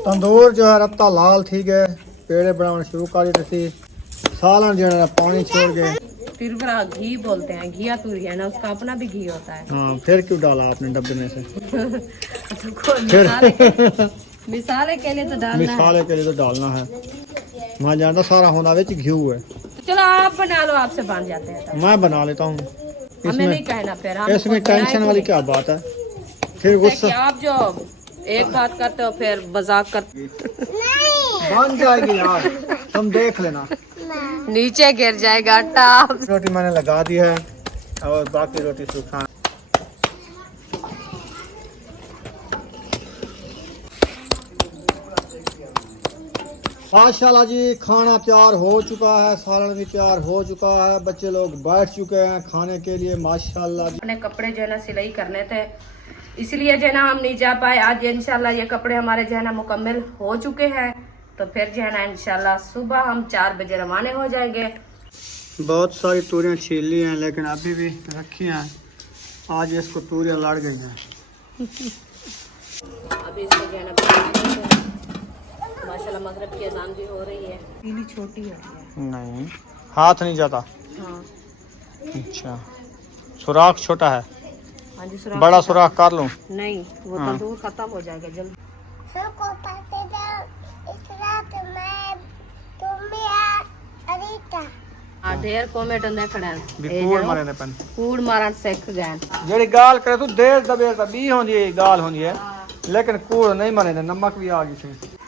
तंदूर जो है रत्ता लाल थी गए, पेड़े बनाने शुरू कर दी थी, सालन जो है पानी छोड़ गए। फिर बड़ा घी बोलते हैं, घिया तूरी है ना, उसका अपना भी घी होता है। हाँ, फिर क्यों डाला आपने डब्बे में से? मिसाले के लिए तो डालना है। मिसाले के लिए तो डालना है। मैं जानता सारा होना विच घी है। तो चलो आप बना लो, आपसे बन जाते हैं। मैं बना लेता हूँ, हमें नहीं कहना फिर, हम इसमें टेंशन वाली क्या बात है? फिर गुस्सा आप जो एक बात करते हो फिर मजाक करते बन जाएगी यार, तुम देख लेना। नीचे गिर जाएगा आटा। रोटी मैंने लगा दी है और बाकी रोटी सुखा। माशाल्लाह जी, खाना तैयार हो चुका है, सालन भी तैयार हो चुका है, बच्चे लोग बैठ चुके हैं खाने के लिए। माशाल्लाह जी, अपने कपड़े जो है ना सिलाई करने थे, इसलिए जो है ना हम नहीं जा पाए। आज इंशाल्लाह ये कपड़े हमारे जो है ना मुकम्मल हो चुके हैं, तो फिर जो है ना इंशाल्लाह सुबह हम 4 बजे रवाना हो जाएंगे। बहुत सारी तूरियाँ छील ली हैं लेकिन अभी भी रखी हैं। आज इसको तूरियाँ लड़ गई हैं। अभी इसको जो है ना माशाल्लाह मगरिब की अज़ान भी हो रही है। पीली छोटी है। नहीं, हाथ नहीं जाता। हाँ। अच्छा, सुराख छोटा है। हाँ जी, सुराख बड़ा सुराख कर लूं? नहीं, वो तंदूर खत्म हो जाएगा जल्दी। ढेर कॉमेंट देखड़े कूड़ मारे ने पन कूड़ मारन सीख गए। जेड़ी गाल करे तू देर दबेर दा बी होंदी है, गाल होंदी है, लेकिन कूड़ नहीं मारे ने। नमक भी आ गई थी।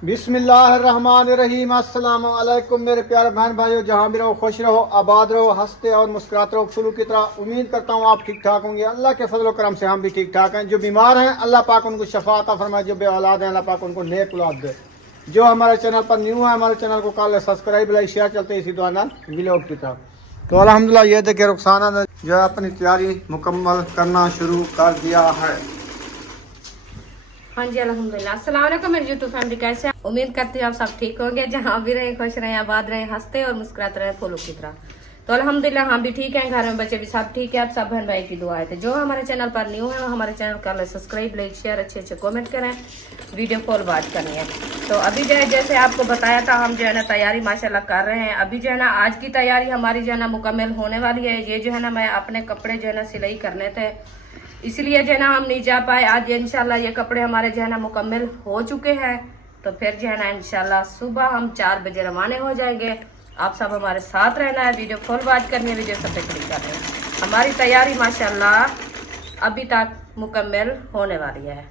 बिस्मिल्लाहिर्रहमानिर्रहीम। अस्सलाम वालेकुम मेरे प्यारे बहन भाइयों, जहाँ भी रहो खुश रहो, आबाद रहो, हंसते और मुस्कुराते रहो फूलों की तरह। उम्मीद करता हूँ आप ठीक ठाक होंगे। अल्लाह के फजल करम से हम भी ठीक ठाक हैं। जो बीमार हैं अल्लाह पाक उनको शफा अता फरमाए, जो बे औलाद हैं अल्लाह पाक उनको नेक औलाद दे। जो हमारे चैनल पर न्यू है, हमारे चैनल को कर ले सब्सक्राइब, लाइक शेयर, चलते इसी दौरान व्लॉग की तरफ। तो अल्हम्दुलिल्लाह ये देखिए रुखसाना ने जो है अपनी तैयारी मुकम्मल करना शुरू कर दिया है। हाँ जी, अल्हम्दुलिल्लाह। अस्सलाम वालेकुम मेरी यूट्यूब फैमिली, कैसे हैं? उम्मीद करती हूँ आप सब ठीक होंगे। जहाँ भी रहे खुश रहे, आबाद रहे, हंसते और मुस्कुराते रहे फूलों की तरह। तो अल्हम्दुलिल्लाह हम भी ठीक हैं, घर में बच्चे भी सब ठीक है। आप सब बहन भाई की दुआ है। जो हमारे चैनल पर न्यू है हमारे चैनल कर ले सब्सक्राइब, लाइक शेयर, अच्छे अच्छे कमेंट करें, वीडियो फुल वॉच करनी है। तो अभी जो है जैसे आपको बताया था, हम जो है ना तैयारी माशाल्लाह कर रहे हैं। अभी जो है ना आज की तैयारी हमारी जो है ना मुकम्मल होने वाली है। ये जो है ना मैं अपने कपड़े जो है ना सिलाई करने थे, इसलिए जो है ना हम नहीं जा पाए। आज इंशाल्लाह ये कपड़े हमारे जो है ना मुकम्मल हो चुके हैं, तो फिर जो है ना इंशाल्लाह सुबह हम 4 बजे रवाना हो जाएंगे। आप सब हमारे साथ रहना है, वीडियो फुल वॉच करनी है, वीडियो सब पे क्लिक करनी है। हमारी तैयारी माशाल्लाह अभी तक मुकम्मल होने वाली है।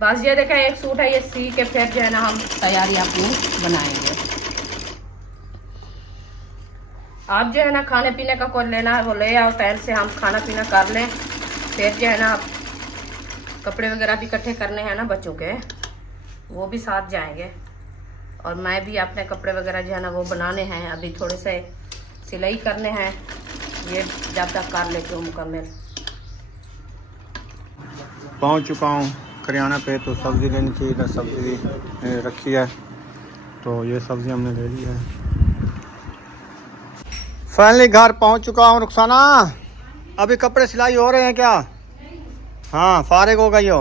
बस ये देखें, एक सूट है, ये सी के फिर जो है ना हम तैयारी अपनी बनाएंगे। आप जो है ना खाने पीने का कुछ लेना है वो ले आओ, टाइम से हम खाना पीना कर लें। फिर जो है ना कपड़े वगैरह भी इकट्ठे करने हैं ना बच्चों के, वो भी साथ जाएंगे। और मैं भी अपने कपड़े वगैरह जो है ना वो बनाने हैं, अभी थोड़े से सिलाई करने हैं, ये जब तक कर लेती हूँ मुकम्मल। पहुंच चुका हूँ करियाना पे, तो सब्ज़ी लेनी चाहिए। इधर सब्ज़ी रखी है, तो ये सब्ज़ी हमने ले ली है। फाइनली घर पहुंच चुका हूँ। रुखसाना, अभी कपड़े सिलाई हो रहे हैं क्या? हाँ, फारिग हो गई हो?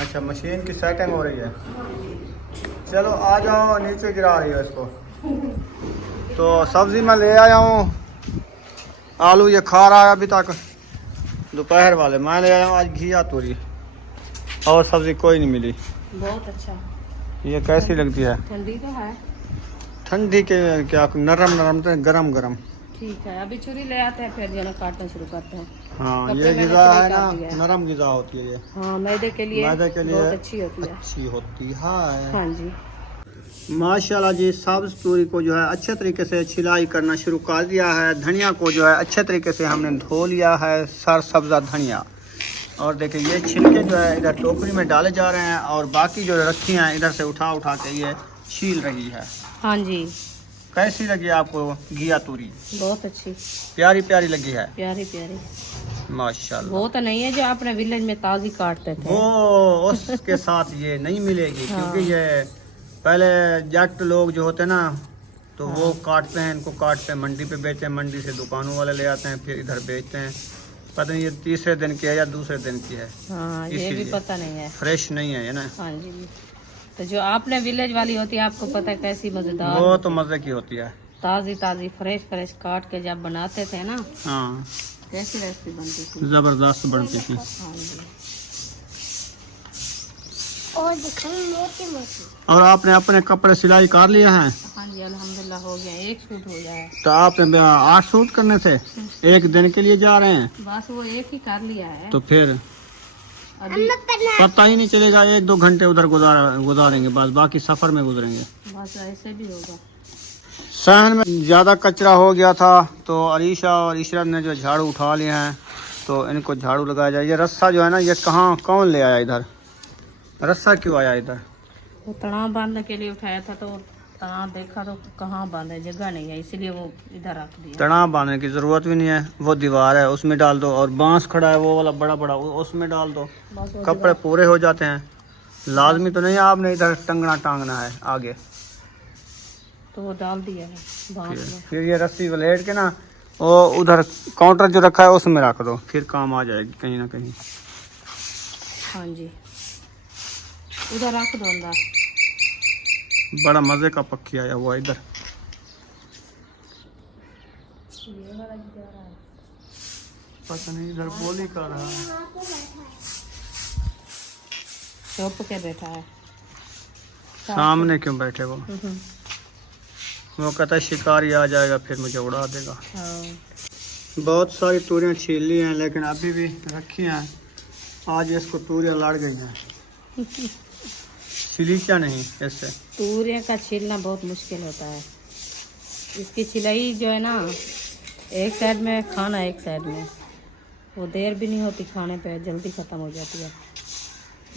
अच्छा, मशीन की सेटिंग हो रही है। चलो आ जाओ, नीचे गिरा रही हो इसको। तो सब्ज़ी मैं ले आया हूँ, आलू ये खा रहा है अभी तक, दोपहर वाले मैं ले आया हूँ आज घिया तूरी, और सब्ज़ी कोई नहीं मिली। बहुत अच्छा। ये कैसी लगती है? ठंडी तो है। ठंडी के क्या, नरम नरम तो गरम गरम। ठीक है, अभी छुरी ले आते हैं, फिर जो है ना काटना शुरू करते हैं। हाँ, ये गिज़ा है ना, नरम गिज़ा होती है ये। हाँ, मैदे के लिए बहुत अच्छी होती है। अच्छी होती है। हाँ जी, माशाल्लाह जी, सब्ज़ तूरी को जो है अच्छे तरीके से छिलाई करना शुरू कर दिया है। धनिया को जो है अच्छे तरीके से हमने धो लिया है, सर सब्ज़ा धनिया। और देखिए ये छिलके जो है इधर टोकरी में डाले जा रहे हैं, और बाकी जो रखी हैं इधर से उठा उठा के ये छील रही है। हाँ जी। कैसी लगी आपको घिया तूरी? बहुत अच्छी, प्यारी प्यारी लगी है। प्यारी प्यारी। माशाल्लाह। वो तो नहीं है जो अपने विलेज में ताजी काटते थे। वो उसके साथ ये नहीं मिलेगी हाँ। क्योंकि ये पहले जट लोग जो होते हैं ना तो वो हाँ। काटते हैं, इनको काटते हैं, मंडी पे बेचते हैं, मंडी से दुकानों वाले ले आते हैं, फिर इधर बेचते हैं। पता नहीं ये तीसरे दिन की है या दूसरे दिन की है, हाँ, ये भी इसीलिए पता नहीं है। फ्रेश नहीं है ये ना। हाँ जी। तो जो आपने विलेज वाली होती है आपको पता है कैसी मजेदार वो होती तो है। मजे की होती है। ताजी ताजी फ्रेश फ्रेश काट के जब बनाते थे ना, हाँ, कैसी रेसिपी बनती थी। जबरदस्त बनती थी। हाँ जी। और आपने अपने कपड़े सिलाई कर लिए हैं? हाँ जी, अल्हम्दुलिल्लाह हो गया, एक सूट हो गया है। तो आपने 8 सूट करने थे, एक दिन के लिए जा रहे हैं? बस वो एक ही कर लिया है। तो फिर अभी पता ही नहीं चलेगा, 1-2 घंटे उधर गुजारेंगे, बस बाकी सफर में गुजरेंगे। बस ऐसे भी होगा। सहन में ज़्यादा कचरा हो गया था तो अरीशा और इशरत ने जो झाड़ू उठा लिए हैं तो इनको झाड़ू लगाया जाए। ये रस्सा जो है ना, ये कहाँ कौन ले आया इधर? रस्सा क्यों आया इधर? वो तनाव बांधने के लिए उठाया था तो तनाव देखा तो कहाँ बांधे, जगह नहीं है, इसलिए वो इधर रख दिया। तनाव बांधने की ज़रूरत भी नहीं है, वो दीवार है उसमें डाल दो, और बांस खड़ा है वो वाला बड़ा बड़ा, उसमें डाल दो, बस वो कपड़े पूरे हो जाते हैं। लाजमी तो नहीं आपने इधर टंगना टांगना है आगे। तो वो डाल दिया है बांस में। फिर ये रस्सी वलेट के ना वो उधर काउंटर जो रखा है उसमें रख दो, फिर काम आ जाएगी कहीं ना कहीं। हाँ जी, उधर रख दो अंदर। बड़ा मजे का पक्षी आया हुआ इधर। पता नहीं इधर बोली कर रहा है, चुप के बैठा है। सामने क्यों बैठे वो कहता है शिकारी आ जाएगा फिर मुझे उड़ा देगा। हाँ। बहुत सारी तूरियां छील ली हैं लेकिन अभी भी रखी हैं। आज इसको तूरियां लड़ गई हैं, छिली क्या नहीं इससे। तूरिया का छीलना बहुत मुश्किल होता है। इसकी छिलाई जो है ना, एक साइड में खाना एक साइड में, वो देर भी नहीं होती खाने पे, जल्दी ख़त्म हो जाती है।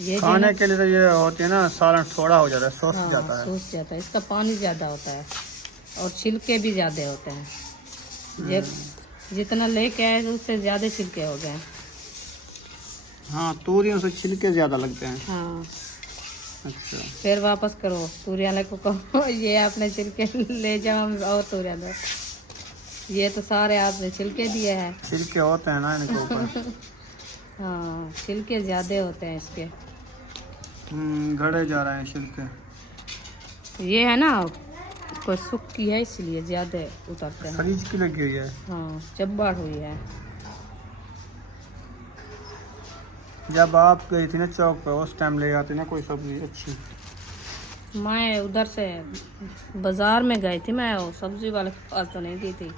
ये खाने के लिए तो ये होती है ना, सालन थोड़ा हो जाता है, सूख हाँ, जाता है। सूख जाता है। इसका पानी ज़्यादा होता है और छिलके भी ज़्यादा होते हैं। ये जितना लेके आए उससे ज़्यादा छिलके हो गए। हाँ, तूरियों से छिलके ज़्यादा लगते हैं। हाँ, अच्छा, फिर वापस करो तूरिया वाले को कहो ये आपने छिलके ले जाओ और तूरिया दो। ये तो सारे आपने छिलके दिए हैं। छिलके होते हैं ना इनके ऊपर। हाँ, छिलके ज़्यादा होते हैं इसके। गड़े जा रहे हैं छिलके। ये है ना कोई सूखी है इसलिए ज़्यादा उतरते हैं। फ्रिज की लगी हुई है। हाँ, चब्बाड़ हुई है। जब आप गई थी ना चौक पे, उस टाइम ले आती ना कोई सब्जी अच्छी। मैं उधर से बाज़ार में गई थी, मैं वो सब्जी वाले के पास तो नहीं दी थी।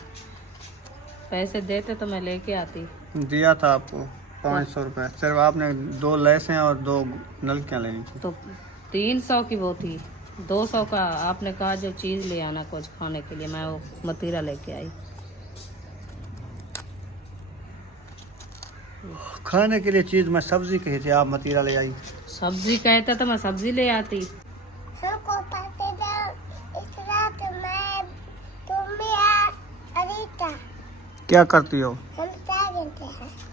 पैसे देते तो मैं लेके आती। दिया था आपको 500 रुपये, सिर्फ आपने 2 लैसें और 2 नलकियाँ लेनी थी। तो 300 की वो थी, 200 का आपने कहा जो चीज़ ले आना कुछ खाने के लिए, मैं वो मतीरा लेके आई। खाने के लिए चीज़ मैं सब्जी कही थी, आप मतीरा ले आई। सब्जी कहते तो मैं सब्जी ले आती। क्या करती हो?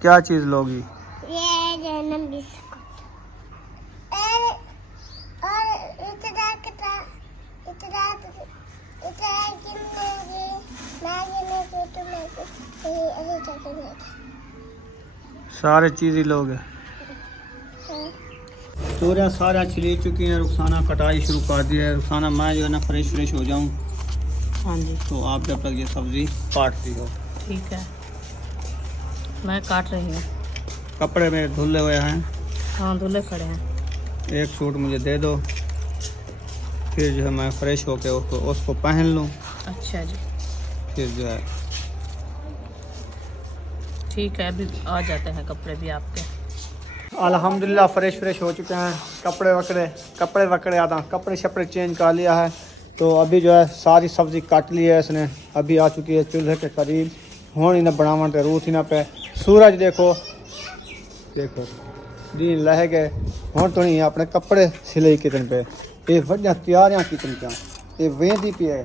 क्या चीज़ लोगी? सारे चीज़ ही लोगे। तूरियाँ सारा छिली चुकी हैं, रुखसाना कटाई शुरू कर दी है। रुखसाना मैं जो है ना फ्रेश हो जाऊँ हाँ जी, तो आप जब तक ये सब्ज़ी काटती हो। ठीक है, मैं काट रही हूँ। कपड़े मेरे धुले हुए हैं, हाँ धुले खड़े हैं। एक सूट मुझे दे दो, फिर जो है मैं फ्रेश होके उसको पहन लूँ, अच्छा जी, फिर जो है ठीक है, अभी आ जाते हैं कपड़े भी आपके। अल्हम्दुलिल्लाह फ्रेश हो चुके हैं। कपड़े वकड़े आधा कपड़े शपड़े चेंज कर लिया है। तो अभी जो है सारी सब्ज़ी काट ली है इसने, अभी आ चुकी है चूल्हे के करीब। हुण इन्हें बनावन ते रूथ इन्हें पे सूरज देखो दिन लह गए। हुण तो नहीं अपने कपड़े सिलाई कितन पे, ये वड्डियां तैयारियां कितन क्या, ये वेंदी पी है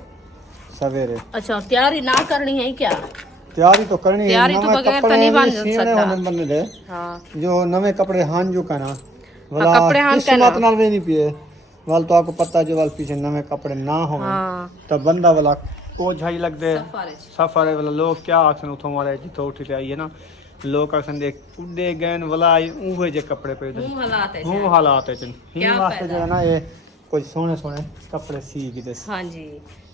सवेरे। अच्छा, तैयारी ना करनी है क्या? तैयारी तो करनी है, तैयारी तो नवे बगैर कपड़े तो नहीं बन सीने सकता। होने बनने दे, हाँ जो नवे कपड़े हान जो कहना कपड़े हान किस्मत कहना। नाल वे नहीं पिए वाल, तो आपको पता जो वाल पीछे नवे कपड़े ना हो हाँ तब बंदा वाला को झाई लग दे सफारिश। सफर वाला लोग क्या आखन उठो वाले जितो उठी आई है ना, लोग आखन देख उड़े गैन वाला उहे जे कपड़े पे मुंह हालात है हूं हालात है चन क्या ही वास्ते जो फायदा? है ना ये कुछ सोने सोने कपड़े सी भी दे। हाँ जी,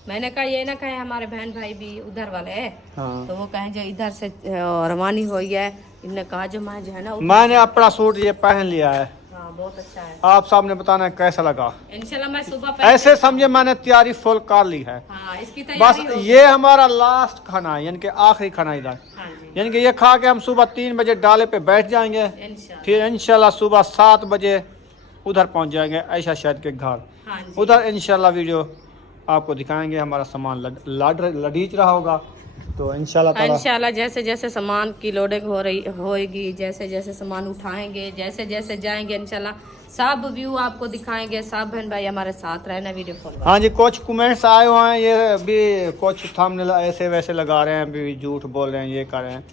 मैंने कहा ये ना कहे हमारे बहन भाई भी उधर वाले है, हाँ तो वो कहें जो इधर से रवानी हुई है, इनने कहा जो मैं जो है ना मैंने अपना सूट ये पहन लिया है, हाँ बहुत अच्छा है। आप सामने बताना है कैसा लगा। इंशाल्लाह मैं सुबह ऐसे समझे मैंने तैयारी फुल कर ली है, हाँ इसकी बस तैयारी होगी। ये हमारा लास्ट खाना है, यानी कि आखिरी खाना इधर, हाँ जी यानी कि ये खा के हम सुबह 3 बजे डाले पे बैठ जाएंगे, इंशाल्लाह। फिर इंशाल्लाह सुबह 7 बजे उधर पहुंच जाएंगे ऐशा शायद के घर। हाँ जी उधर इंशाल्लाह वीडियो आपको दिखाएंगे, हमारा सामान लड़ीच रहा होगा, तो इंशाल्लाह ताला इंशाल्लाह जैसे जैसे सामान की लोडिंग हो रही होएगी, जैसे जैसे सामान उठाएंगे, जैसे जैसे जाएंगे, इंशाल्लाह सब व्यू आपको दिखाएंगे। सब बहन भाई हमारे साथ रहना, वीडियो फॉलो। हाँ जी, कुछ कमेंट्स आए हुए हैं, ये भी कुछ थंबनेल ऐसे वैसे लगा रहे हैं, भी झूठ बोल रहे हैं, ये कर रहे हैं।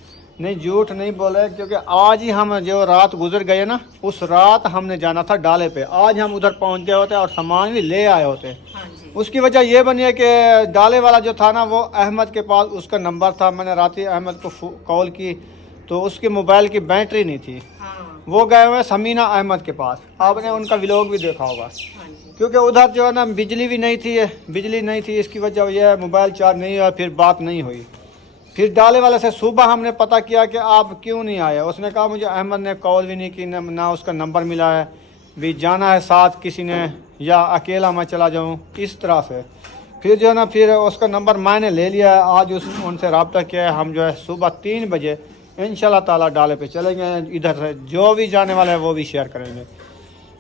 नहीं, झूठ नहीं बोल रहे, क्योंकि आज ही हम जो रात गुजर गए ना, उस रात हमने जाना था डाले पे, आज हम उधर पहुंच गए होते और सामान भी ले आए होते। हाँ जी उसकी वजह ये बनी है कि डाले वाला जो था ना, वो अहमद के पास उसका नंबर था, मैंने रात ही अहमद को कॉल की तो उसके मोबाइल की बैटरी नहीं थी, हाँ वो गए हुए समीना अहमद के पास, आपने उनका व्लॉग भी देखा होगा। हाँ जी क्योंकि उधर जो है ना बिजली भी नहीं थी, बिजली नहीं थी, इसकी वजह यह है मोबाइल चार्ज नहीं हुआ, फिर बात नहीं हुई। फिर डाले वाले से सुबह हमने पता किया कि आप क्यों नहीं आए, उसने कहा मुझे अहमद ने कॉल भी नहीं की, ना उसका नंबर मिला है, भी जाना है साथ किसी ने या अकेला मैं चला जाऊं, इस तरह से। फिर जो है ना फिर उसका नंबर मैंने ले लिया है, आज उनसे रब्ता किया है, हम जो है सुबह 3 बजे इंशाल्लाह ताला डाले पे चलेंगे। इधर से जो भी जाने वाला है वो भी शेयर करेंगे,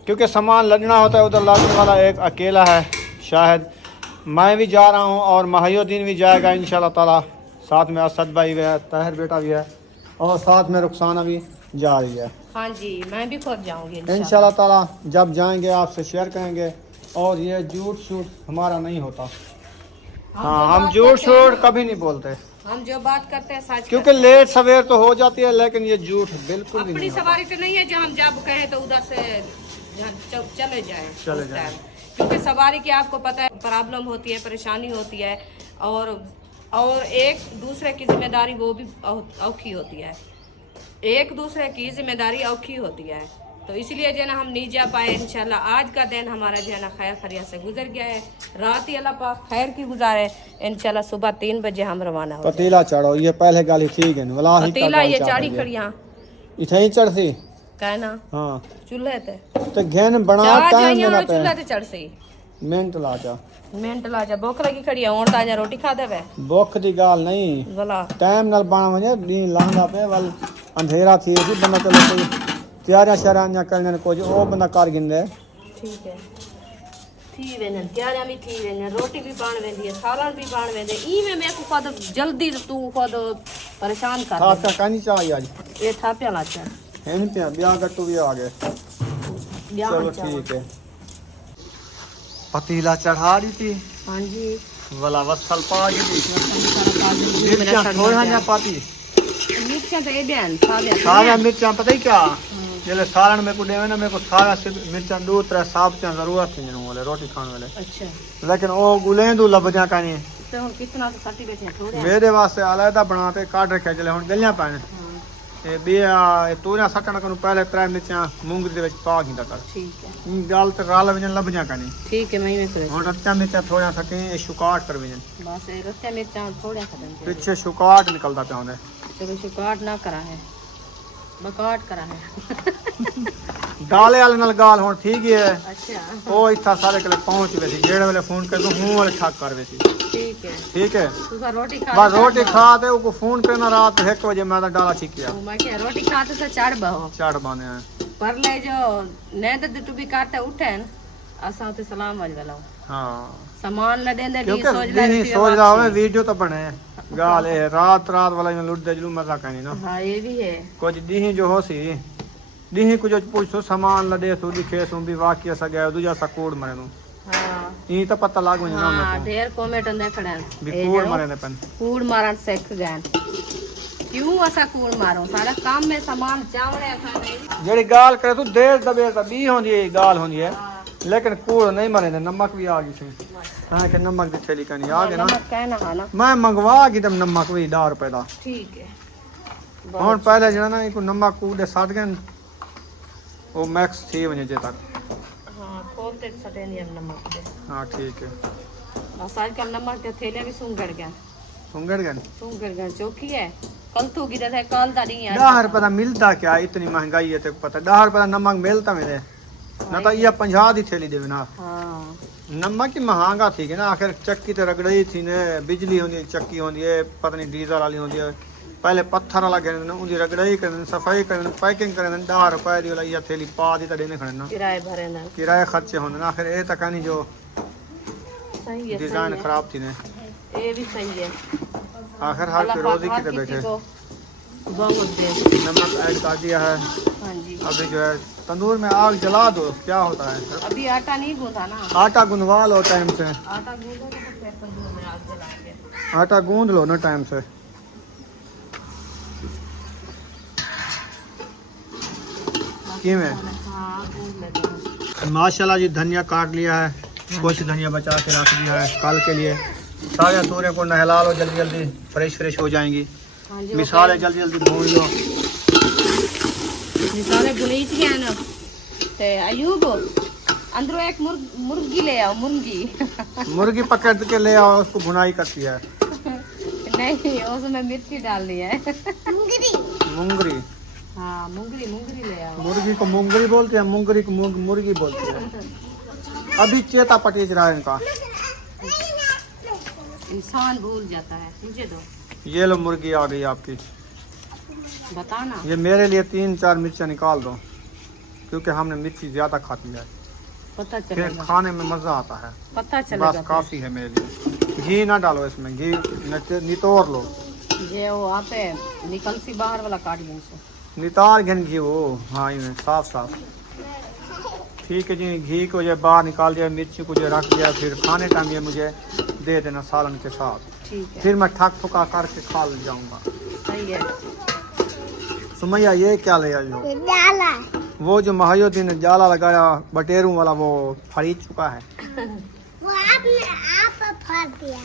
क्योंकि सामान लदना होता है, उधर लाने वाला एक अकेला है, शायद मैं भी जा रहा हूँ और महायुद्दीन भी जाएगा इंशाल्लाह ताला, साथ में असद भाई भी है, ताहिर बेटा भी है, और साथ में रुखसाना भी जा रही है। हाँ जी मैं भी खुद जाऊंगी इंशाल्लाह ताला जब जाएंगे आपसे शेयर करेंगे, और ये झूठ शूट हमारा नहीं होता। हाँ, हम झूठ शूट कभी नहीं बोलते, हम जो बात करते हैं सच क्योंकि लेट सवेर तो हो जाती है, लेकिन ये झूठ बिल्कुल भी अपनी नहीं होता। सवारी तो नहीं है जो हम जब कहें तो उधर से चले जाएं चले उस जाएं। टाइम। क्योंकि सवारी की आपको पता है प्रॉब्लम होती है, परेशानी होती है, और एक दूसरे की जिम्मेदारी वो भी औखी होती है, एक दूसरे की जिम्मेदारी औखी होती है, तो इसलिए जो है ना हम नहीं जा पाए। इंशाल्लाह आज का दिन हमारा जो है ना खैर खैरियत से गुजर गया है, रात ही अल्लाह पाक खैर की गुजारे। इंशाल्लाह सुबह 3 बजे हम रवाना हो। पतीला चढ़ो, ये पहले गाली ठीक है वलाही पतीला ये चाड़ी खड़ियां इथे ही चढ़सी। कहना हाँ चूल्हे ते तो घेन बना चाह टाइम जाइए देना और चूल्हे ते चढ़ सी मिनट ला जा, मिनट ला जा भुख लगी खड़ी है, हुण ताजा रोटी खा देवे भुख दी गाल नहीं, भला टाइम नाल बना वने दी लांदा पे वल अंधेरा थी सी, बंदा चलो कोई तैयारियां शरानियां करने कुछ ओ बंदा कर गिंदे। ठीक है थी वेंदन त्यारियां भी थी वेंदन, रोटी भी पाण वेंदी है, सालन भी पाण वेंदे, ई में मेरे को खुद जल्दी तू खुद परेशान कर था दे। क्या कानी चाहिए आज ये था प्या लाचा हैं पे ब्याह गट्टू भी आ गए, चलो ठीक है। पतीला चढ़ा दी थी हां जी वाला वसल पा दी थी, मेरा मिर्चा थोड़ा ना पाती, मिर्चा तो ए बयान सादे सारा मिर्चा पता ही क्या जले सारण में को देवे ना, मेरे को सारा मिर्चा दो तरह साब क्या जरूरत है जनु वाले रोटी खाने वाले, अच्छा लेकिन ओ गुलेंदू लब जा कानी तो हुण कितना तो सटी बैठे थोड़े मेरे वास्ते अलहदा बनाते काट रखे जले हुन गलियां पाने ए बिया ए तोरा सटण को पहले त्रै मिर्चा मूंगरी दे विच पा गिंदा कर, ठीक है गाल ते राल वजन लब जा कानी, ठीक है मैं में करे हुन रत्ता मिर्चा थोड़ा सके ए शुकाट कर वजन, बस ए रत्ते मिर्चा थोड़ा खत्म कर पीछे शुकाट निकलदा पे होंदे, चलो शिकाट ना करा है बकाट करा है गाले वाले नाल गाल हुन ठीक है। अच्छा ओ इत्था सारे कले पहुंच वेसी, जेड़े वेले फोन कर दो हूं वाले ठक कर वेसी, ठीक है ठीक है। तू का रोटी खा बस रोटी खा ते उको फोन करना रात 1 बजे मैं तो डाला छिकिया मैं क्या रोटी खाते तो चढ़ बहो चढ़ बाने हैं। पर ले जो नींद टू भी काटे उठे न असा ते सलाम वज वेला हां सामान न देंदे दी क्योंकि सोच ले दी सोच रहा हूं वीडियो तो बने गाल है रात वाला में लुट दे जलू मजा कहनी ना, हां ये भी है कुछ दी जो हो सी दी कुछ पूछो सामान लदे सो दिखे सो भी वाकई सा गया दूजा सा कोड मरे नु हाँ ई तो पता लाग वने ना हाँ ढेर कमेंट देखड़न भी कूड़ मारे ने पन कूड़ मारन सीख गए क्यों ऐसा कूड़ मारो सारा काम में सामान चावड़े खाने जेड़ी गाल करे तू देर दबेर ता बी होंदी है गाल होंदी है लेकिन कूड़ नहीं मारे ने नमक भी आ गई थी हां के नमक दी थैली कनी आ गया ना नमक कहना है ना मैं मंगवा की तब नमक भी 10 रुपए दा ठीक है और पहले जरा ना इको नमक कूड़े साथ गन वो मैक्स थी वने जे तक हाँ खोलते सटे नहीं हम नमक दे हां ठीक है बस आजकल नमक के थैले भी सुंगड़ गए सुंगड़ गन चौकी है कल तो गिरा था कल दा नहीं है 10 रुपए दा मिलता क्या इतनी महंगाई है ते पता 10 रुपए दा नमक मिलता मेरे ना तो ये 50 दी थैली देवे ना हाँ नमक ही महंगा थी कि ना आखिर चक्की तो रगड़ी थी ने बिजली होंदी चक्की होंदी है पता नहीं डीजल वाली होंदी है पहले पत्थर वाला घेरन उनकी रगड़ाई करन सफाई करन पैकिंग करन 10 रुपए दी वाला ये थैली पा दी तो देने खड़े ना किराए भरे ना किराए खर्चे होंदे ना आखिर ए तक नहीं जो सही है डिजाइन खराब थी ने ये भी सही है आखिर हाल की रोजी की तो बैठे बहुत दे नमक ऐड कर दिया है हाँ जी अभी जो है तंदूर में आग जला दो क्या होता है अभी आटा नहीं गूंथा ना आटा गुंदवा लो टाइम से आटा गूंथो तो फिर तंदूर में आग जलाएंगे आटा गूंद लो ना टाइम से की में हाँ गूंथ लेते हैं माशाल्लाह जी धनिया काट लिया है कुछ धनिया बचा के रख दिया है कल के लिए सारे तोरे को नहला लो जल्दी जल्दी फ्रेश हो जाएंगी हाँ जी मिसाले जल्दी जल्दी भून लो मिसाले भुनीच गया ना ते अयूब अंदर एक मुर्गी ले आओ मुर्गी पकड़ के ले आओ उसको भुनाई करती है नहीं उसमें मिर्ची डालनी है मुंगरी हाँ मुंगरी ले आओ मुर्गी को मुंगरी बोलते हैं मुंगरी को मुर्गी बोलते हैं अभी चेता पटीच रहा है इनका इंसान भूल जाता है मुझे दो ये लो मुर्गी आ गई आपकी बताना ये मेरे लिए 3-4 मिर्चा निकाल दो क्योंकि हमने मिर्ची ज्यादा खाती है पता फिर चलेगा खाने में मजा आता है पता चलेगा बस काफी है मेरे लिए घी ना डालो इसमें घी नितोड़ लो ये वो आप निकल सी बाहर वाला काट दें से नितार घन घी वो हाँ इनमें साफ ठीक है जी घी को जो बाहर निकाल दिया मिर्ची को जो रख दिया फिर खाने टाइम ये मुझे दे देना सालन के साथ ठीक है फिर मैं ठक ठुका करके खा जाऊंगा सही है सुमैया ये क्या ले आई हो? जाला वो जो महायोदी ने जाला लगाया बटेरू वाला वो खरीद चुका है। वो आपने आप फंस दिया।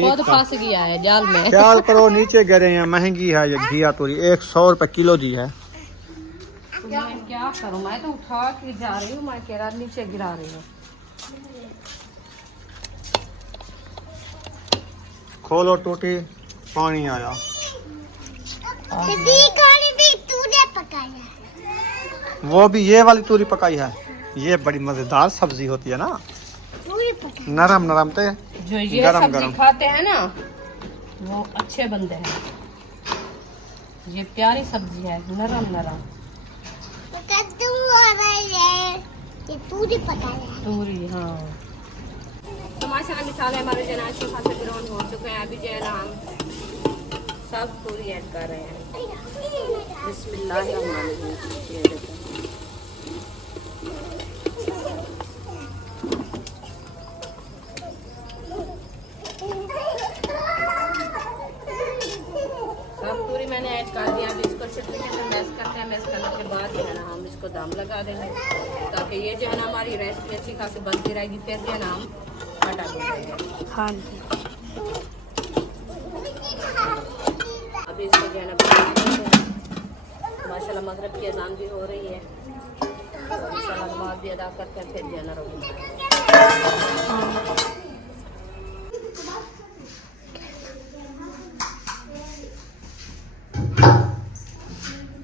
खुद फंस गया है जाल में। ख्याल करो नीचे गिरे हैं, महंगी है ये घिया तोरी 100 रुपए किलो दी है। तो मैं क्या करूं, मैं तो उठा के जा रही हूँ, मैं केरा नीचे गिरा रही हूँ। खोलो टूटी, पानी आया। भी तूने पकाया। वो भी ये वाली तूरी पकाई है। ये बड़ी मजेदार सब्जी होती है ना, तूने पकाया। नरम नरम ते जो ये गरम सब्जी गरम खाते हैं ना वो अच्छे बनते हैं। ये प्यारी सब्जी है, नरम नरम। कद्दू और ये तूने पकाया। पूरी हाँ। तो माशाल्लाह मिसाल है हमारे जना अच्छे खासे ग्राउंड हो चुके हैं। अभी जो है ना हम सब पूरी ऐड कर रहे हैं। बिस्मिल्लाहिर्रहमानिर्रहीम। ये देखो सब पूरी मैंने ऐड कर दिया। अभी इसको अच्छे तरीके से मैश करते हैं। मैश करने के बाद जो है ना हम इसको दम लगा देंगे, ताकि ये जो है ना हमारी रेसिपी अच्छी खासी बनती रहेगी। फिर जो है ना हम आटा गूंथेंगे। हाँ जी। अभी इसको जो है ना माशाल्लाह मगरिब की अज़ान भी हो रही है, तो इंशाल्लाह नमाज भी अदा करते हैं, फिर जो है ना रोटी।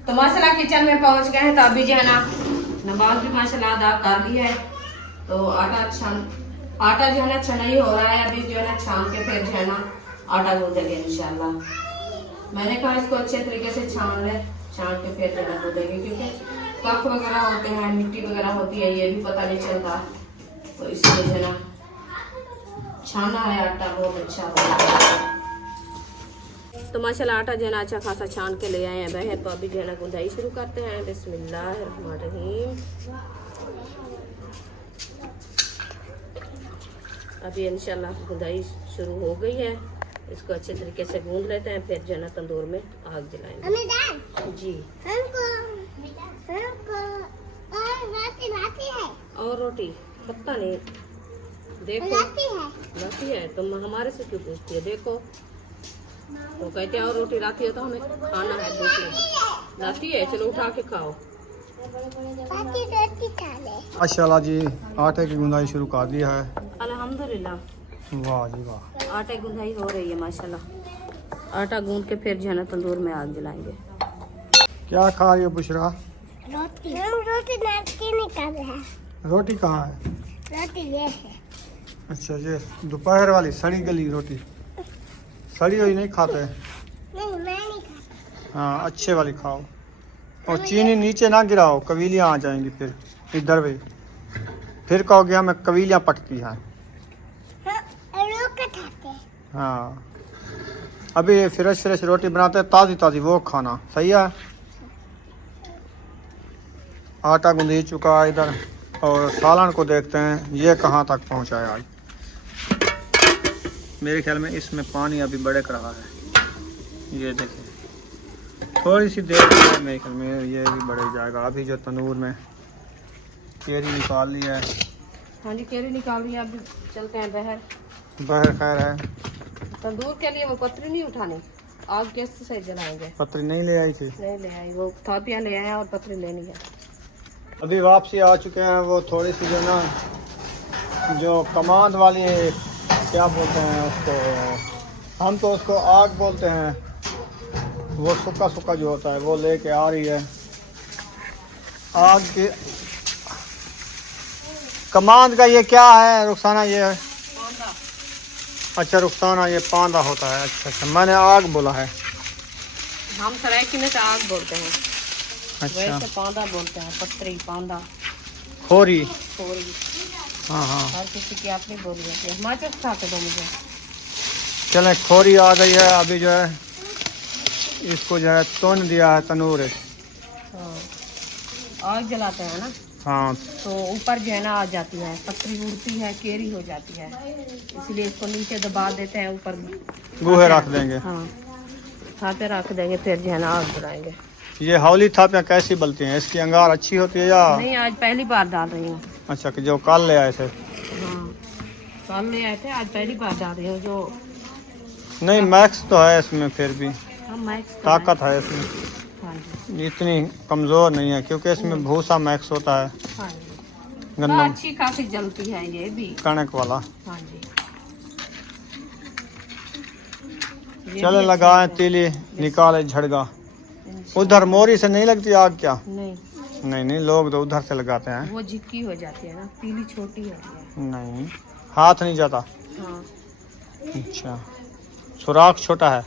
तो माशाल्लाह किचन में पहुंच गए हैं। तो अभी जो है ना नमाज भी माशाल्लाह अदा कर ली है। तो आटा जो है ना छनाई हो रहा है। अभी जो है ना छान के फिर जो है ना आटा गूंथेंगे इंशाल्लाह। मैंने कहा इसको अच्छे तरीके से छान ले, छान के फिर जो है गूंथेंगे, क्योंकि कप वगैरह होते हैं, मिट्टी वगैरह होती है, ये भी पता नहीं चलता। तो इसलिए जो है ना छाना है आटा, बहुत अच्छा होगा। तो माशाल्लाह आटा जो है ना अच्छा खासा छान के ले आए हैं बाहर। तो अभी जो है ना गुंदाई शुरू करते हैं। बिस्मिल्लाहिर्रहमानिर्रहीम। अभी इंशाल्लाह गुंदाई शुरू हो गई है। इसको अच्छे तरीके से गूंद लेते हैं, फिर जो है ना तंदूर में आग जलाएंगे। हमें दाल जी। हमको और रोटी लाती है। और रोटी पता नहीं, देखो लाती है। तुम हमारे से क्यों पूछती है? देखो तो कहते हैं और रोटी लाती है तो हमें खाना है, भूख लगी। लाती है, चलो उठा के खाओ। पाती रोटी खा ले। माशाल्लाह जी आटे की गुंदाई शुरू कर दिया है। अल्हम्दुलिल्लाह वाह जी वाह। आटे गुंदाई हो रही है माशाल्लाह। आटा गूंद के फिर जो है ना तंदूर में आग जलाएंगे। क्या खा रही हो बुशरा? रोटी हम रोटी नाश्ते नहीं कर रहे हैं। रोटी कहाँ है? रोटी ये है। अच्छा ये दोपहर वाली सड़ी गली रोटी, सड़ी हुई नहीं खाते? नहीं मैं नहीं खाता। हाँ अच्छे वाली खाओ, और चीनी नीचे ना गिराओ, कवीलियाँ आ जाएंगी फिर इधर भी, फिर कहोगे हमें कवीलियाँ पटती हैं। हाँ लोग का खाते हैं। हाँ अभी फ्रेश फ्रेश रोटी बनाते हैं, ताज़ी ताज़ी वो खाना सही है। आटा गूंद चुका है इधर, और सालन को देखते हैं ये कहाँ तक पहुँचा है आज। मेरे ख्याल में इसमें पानी अभी बढ़क रहा है, ये देखिए थोड़ी सी देर में मेरे ख्याल में ये भी बढ़ जाएगा। अभी जो तंदूर में केरी निकाल ली है। हाँ जी केरी निकाल रही है। अभी चलते हैं बहर। बहर खैर है, तंदूर के लिए वो पत्री नहीं उठाने, आग गैस से जलाएंगे। पत्री नहीं ले आई थी? नहीं ले आई, वो थापियाँ ले आए और पत्री लेनी है। अभी वापसी आ चुके हैं। वो थोड़ी सी जो ना जो कमांड वाली क्या बोलते हैं उसको, हम तो उसको आग बोलते हैं, वो सूखा सूखा जो होता है वो लेके आ रही है। आग की कमांड का ये क्या है रुखसाना? ये है अच्छा रुखसाना, ये पांदा होता है। अच्छा अच्छा मैंने आग बोला है। हम सरायकी में तो आग बोलते हैं, अच्छा वैसे पांदा बोलते हैं। पत्री पांदा खोरी। खोरी, हाँ हाँ हर किसी की अपनी बोली होती है। हिमाचल खा के दो मुझे। चलें खोरी आ गई है। अभी जो है इसको जो है तोन दिया है तनूर। हाँ आग जलाते हैं ना, हाँ तो ऊपर जो है ना आ जाती है, पत्री उड़ती है, केरी हो जाती है, इसलिए इसको नीचे दबा देते हैं, ऊपर गुहे रख देंगे। हाँ थापे रख देंगे, फिर जो है ना आग जलाएंगे। ये हौली थापियाँ कैसी बनती हैं? इसकी अंगार अच्छी होती है या? नहीं आज पहली बार डाल रही हूँ। अच्छा कि जो कल ले आए थे? हाँ कल ले आए थे, आज पहली बार डाल रही हूँ। जो नहीं मैक्स तो है इसमें, फिर भी हम मैक्स ताकत है इसमें, हाँ जी इतनी कमज़ोर नहीं है क्योंकि इसमें भूसा मैक्स होता है, हाँ जी। तो गंदम अच्छी खासी जलती है ये भी। कणक वाला। हाँ जी ये चले भी लगाए अच्छी तीली निकाले झड़गा। है। उधर मोरी से नहीं लगती आग क्या? नहीं नहीं नहीं लोग तो उधर से लगाते हैं। वो झिक्की हो जाती है ना, तीली छोटी होती है। नहीं हाथ नहीं जाता। हाँ अच्छा सुराख छोटा है,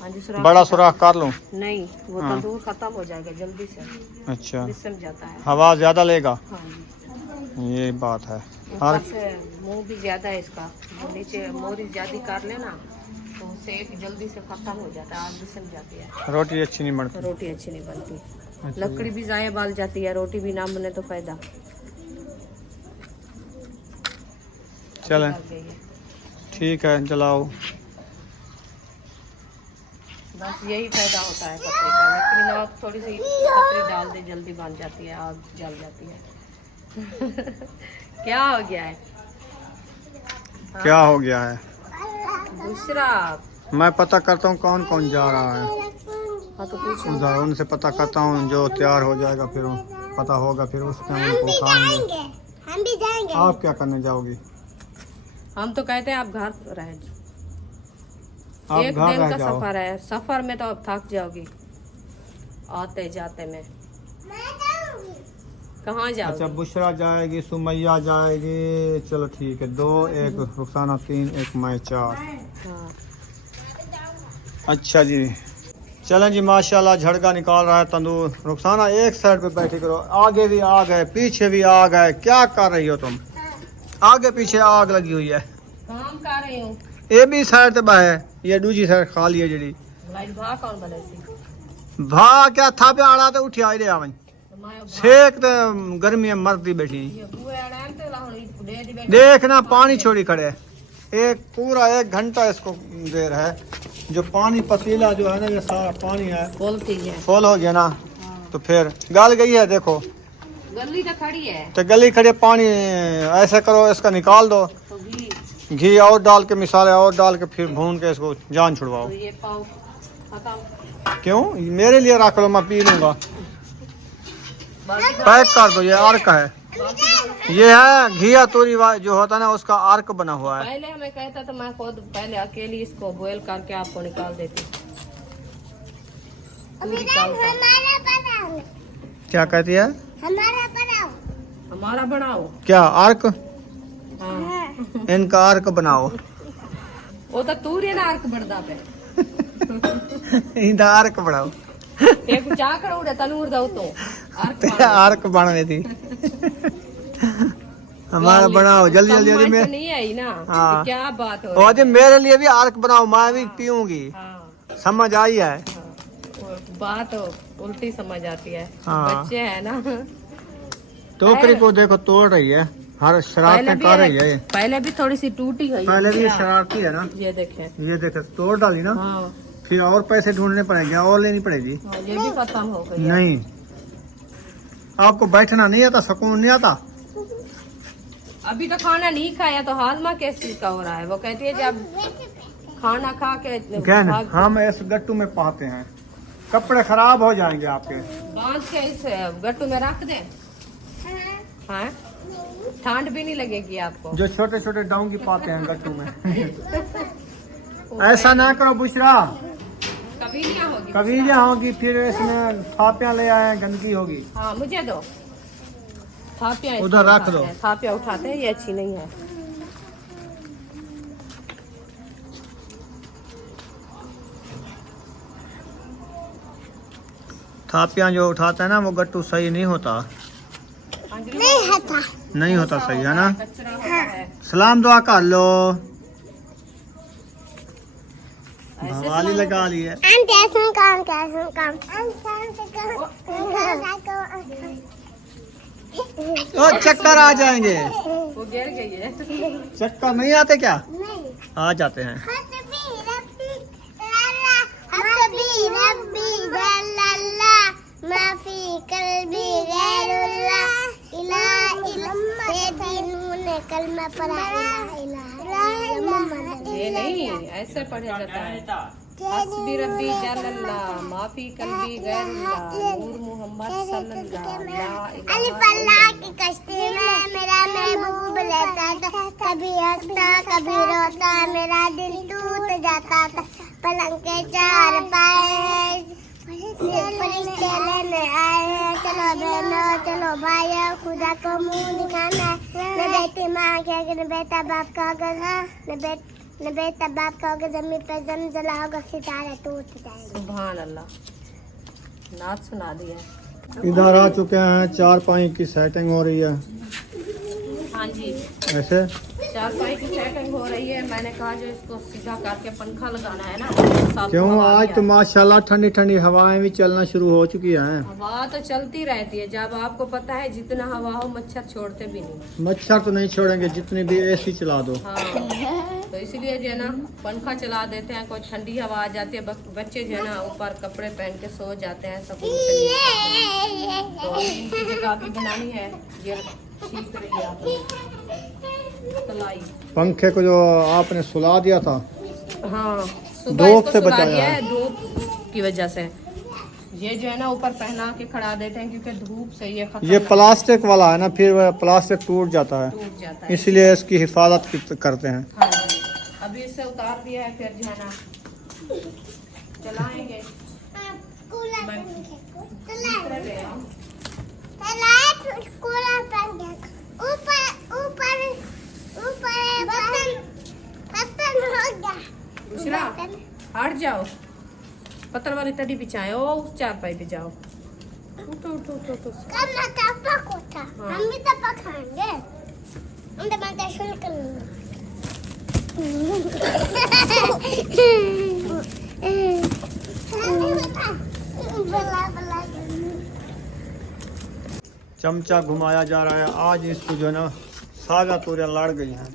हाँ जी सुराख बड़ा छोटा- सुराख कर लूँ? नहीं वो हाँ। तंदूर खत्म हो जाएगा जल्दी से, अच्छा बिसम जाता है। हवा ज़्यादा लेगा, हाँ जी ये बात है। ऊपर हर से मुंह भी ज्यादा है इसका, जो नीचे मोरी ज्यादा कर लेना तो सेक जल्दी से खत्म हो जाता है, आग बिसम जाती है, रोटी अच्छी नहीं बनती। रोटी अच्छी नहीं बनती। अच्छा लकड़ी भी जाया बाल जाती है, रोटी भी ना बने तो फायदा। चलें लग गई है। ठीक है जलाओ। बस यही फायदा होता है पत्री का, लेकिन आप थोड़ी सी पत्री डाल दे जल्दी बन जाती है, आग जल जाती है। क्या हो गया है? क्या हो गया है? दूसरा मैं पता करता हूँ कौन कौन जा रहा है हाँ तो पूछो। उधर, उनसे पता करता हूँ, जो तैयार हो जाएगा फिर पता होगा, फिर उस टाइम उनको उठाएंगे। हम भी जाएंगे। आप क्या करने जाओगी? हम तो कहते हैं आप घर रह आप एक घर दिन रह का जाओ। सफर है, सफर में तो आप थक जाओगी आते जाते में। मैं जाऊंगी। कहाँ अच्छा जाओगी? बुशरा जाएगी, सुमैया जाएगी, चलो ठीक है, 2 1 रुखसाना 3 1 मैं 4। हाँ अच्छा जी चलें जी माशाल्लाह झड़का निकाल रहा है तंदूर। रुखसाना एक साइड पे बैठी करो, आगे भी आग है पीछे भी आग है, क्या कर रही हो तुम? आगे पीछे आग लगी हुई है। काम कर रही हूँ। ये भी साइड ते बा है, ये दूसरी साइड खाली है जड़ी। लाइट भा कौन बने सी? भा क्या था पे आड़ा ते उठी आई रे आवኝ तो मैं सेक ते गर्मी में मरती बैठी। ये बुए आड़े तो ला हुणी देखना पानी छोड़ी खड़े, एक पूरा 1 घंटा इसको देर है। जो पानी पतीला जो है ना, ये सारा पानी है फुल हो गया ना, तो फिर गल गई है। देखो गली तो खड़ी है, तो गली खड़ी, पानी ऐसे करो, इसका निकाल दो, तो घी और डाल के, मिसाले और डाल के, फिर भून के इसको जान छुड़वाओ। ये पाव खत्म। क्यों? मेरे लिए रख लो, मैं पी लूंगा। पैक कर दो। ये अर्क है, ये है घिया तूरी जो होता है ना, उसका अर्क बना हुआ है। पहले हमें कहता तो मैं खुद पहले अकेली इसको बॉयल करके आपको निकाल देती। हमारा बनाओ, क्या कहती है? हमारा बनाओ। हमारा बनाओ। क्या अर्क? हाँ। इनका अर्क बनाओ। वो तो तूरी ना अर्क बढ़दा पे इनका अर्क बनाओ। एक चाकड़ उड़े तनूर दो तो अर्क बनवे थी। हमारा बनाओ जल्दी जल्दी जल्दी में। नहीं आई ना। हाँ। क्या बात हो और जी मेरे लिए भी अर्क बनाओ, मैं भी पीऊंगी। हाँ। समझ आई है? हाँ। बात उल्टी समझ आती है। हाँ। बच्चे है ना। टोकरी को देखो तोड़ रही है, हर शरारतें कर रही है। पहले भी थोड़ी सी टूटी गई। पहले भी ये शरारती है ना। ये देखे, ये देखे तोड़ डाली ना। हाँ। फिर और पैसे ढूंढने पड़ेंगे, और लेनी पड़ेगी। हाँ, ये भी खत्म हो गई। नहीं, आपको बैठना नहीं आता, सुकून नहीं आता। अभी तो खाना नहीं खाया तो हाजमा किस चीज का हो रहा है? वो कहती है जब खाना खा के क्या ना, हम इस गट्टू में पाते हैं, कपड़े खराब हो जाएंगे आपके। बांध के इस गट्टू में रख दे। हाँ, ठंड भी नहीं लगेगी आपको। जो छोटे छोटे डोंगी पाते हैं गट्टू में। ऐसा ना करो बुशरा, कबीलियाँ होगी। कबीलियाँ होगी, फिर इसमें थापियाँ ले आए, गंदगी होगी। हाँ, मुझे दो थापियाँ। उधर रख दो। थापियाँ उठाते हैं, ये अच्छी नहीं है। थापियाँ जो उठाते हैं ना, वो गट्टू सही नहीं होता। नहीं हटा। नहीं होता सही, है ना? कचरा होता है। सलाम दुआ कर लो। ऐसे वाली लगा ली है। कैसे काम ओ चक्कर आ जाएंगे। वो गिर गई है। चक्कर नहीं आते क्या? नहीं। आ जाते हैं। माफी कल्बी गैरुल्लाह इला कलमा पढ़ा ये नहीं, ऐसे पढ़ा जाता है। हस्बी रब्बी जल्लल्लाह माफी कल्बी गैरुल्लाह नूर मोहम्मद सल्लल्लाहु अलैहि अलिफ अल्लाह की कश्ती में मेरा महबूब रहता था, कभी हंसता कभी रोता, मेरा दिल टूट जाता था। पलंग के 4 पाए फरिश्ते लेने आए हैं, चलो बहनों चलो भाइयों, खुदा को मुंह दिखाना है। न बेटी माँ के अगर न बेटा बाप का अगर, हाँ न बेटा बाप का अगर जमीन पे जम जला होगा, सितारे टूट जाएंगे। सुभान अल्लाह, नाच सुना दिया। इधर आ चुके हैं, 4 पाई की सेटिंग हो रही है। हाँ जी, ऐसे 4 पाई की सेटिंग हो रही है। मैंने कहा जो इसको सीधा करके पंखा लगाना है ना, साथ क्यों? हवा आज भी तो आए। माशाल्लाह ठंडी ठंडी हवाएं भी चलना शुरू हो चुकी हैं। हवा तो चलती रहती है, जब आपको पता है जितना हवा हो मच्छर छोड़ते भी नहीं। मच्छर तो नहीं छोड़ेंगे जितनी भी एसी चला दो। हाँ, तो इसलिए जो है ना पंखा चला देते हैं, कोई ठंडी हवा आ जाती है, बच्चे जो है ना ऊपर कपड़े पहन के सो जाते हैं, सब तो इनकी जगह भी बनानी है। ये सीख रही है आप तलाई। पंखे को जो आपने सुला दिया था, हाँ, सुबह धूप इसको से सुला बचाया दिया है। है, धूप की वजह से। ये जो है ना ऊपर पहना के खड़ा देते हैं, क्योंकि धूप से ये खतरनाक ये प्लास्टिक वाला है ना, फिर वह प्लास्टिक टूट जाता है, टूट जाता है। इसलिए इसकी हिफाजत करते हैं। हाँ जी, अभी इसे उतार दिया है, फिर जो है ना चलाएंगे। दूसरे ले आओ। दूसरा हट जाओ, पत्थर वाली तड़ी बिछाए, ओ उस 4 पाई पे जाओ। उठो उठो उठो उठो। हम भी तो पकाएंगे, हम तो बनते शुरू चमचा घुमाया जा रहा है। आज इसको जो है ना साजा तूरियां लड़ गई हैं,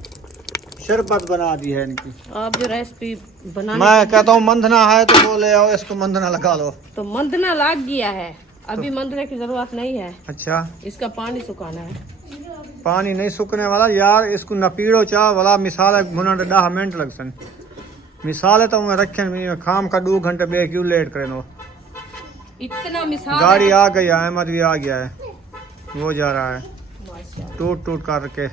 शरबत बना दी है इनकी। आप जो रेसिपी बना, मैं कहता हूँ मंधना है तो बोले आओ इसको मंधना लगा लो। तो मंदना लग गया है, अभी मंदने की जरूरत नहीं है, अच्छा, इसका पानी सुखाना है। पानी नहीं सूखने वाला यार, इसको नपीड़ो चाह वाला मिसाल भुना 10 मिनट लग सन। मिसाल तो मैं रखे नहीं, खाम का 2 घंटे बे क्यों लेट करे। इतना मिसाल गाड़ी है। आ गई है, अहमद भी आ गया है, वो जा रहा है माशाल्लाह। टूट टूट करके।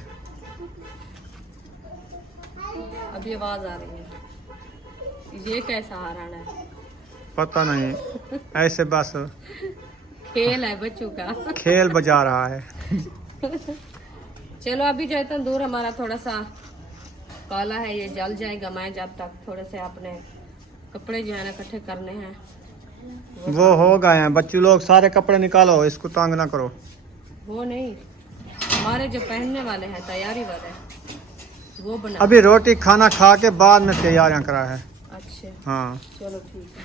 अभी आवाज आ रही है, ये कैसा हराना है? पता नहीं, ऐसे बस खेल है बच्चों का। खेल बजा रहा है। चलो अभी जो है तंदूर हमारा थोड़ा सा काला है, ये जल जाएगा। मैं जब तक थोड़े से अपने कपड़े जो है ना इकट्ठे करने हैं। वो हो गए हैं, बच्चों लोग सारे कपड़े निकालो, इसको तंग ना करो। वो नहीं, हमारे जो पहनने वाले हैं तैयारी वाले, वो बना। अभी रोटी खाना खा के बाद में तैयारियां करा है। अच्छे, हाँ, चलो ठीक है।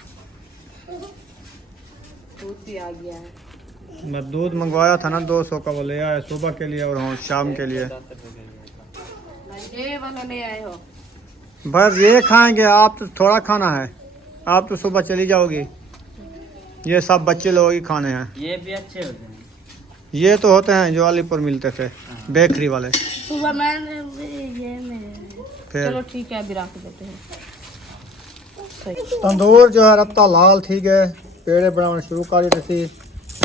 दूध भी आ गया है। मैं दूध मंगवाया था ना 200 का, वो ले आया सुबह के लिए और हाँ शाम के लिए। ये वाला ले आए हो? बस ये खाएंगे, आप तो थोड़ा खाना है, आप तो सुबह चली जाओगी। ये सब बच्चे लोग ही खाने हैं। ये भी अच्छे होते हैं। ये तो होते हैं जो अलीपुर मिलते थे, बेकरी वाले। सुबह मैंने ये मेरे। फिर चलो ठीक है, अभी रख देते हैं। सही। तंदूर जो है रत्ता लाल थी गए, पेड़े बनाना शुरू कर दी थी।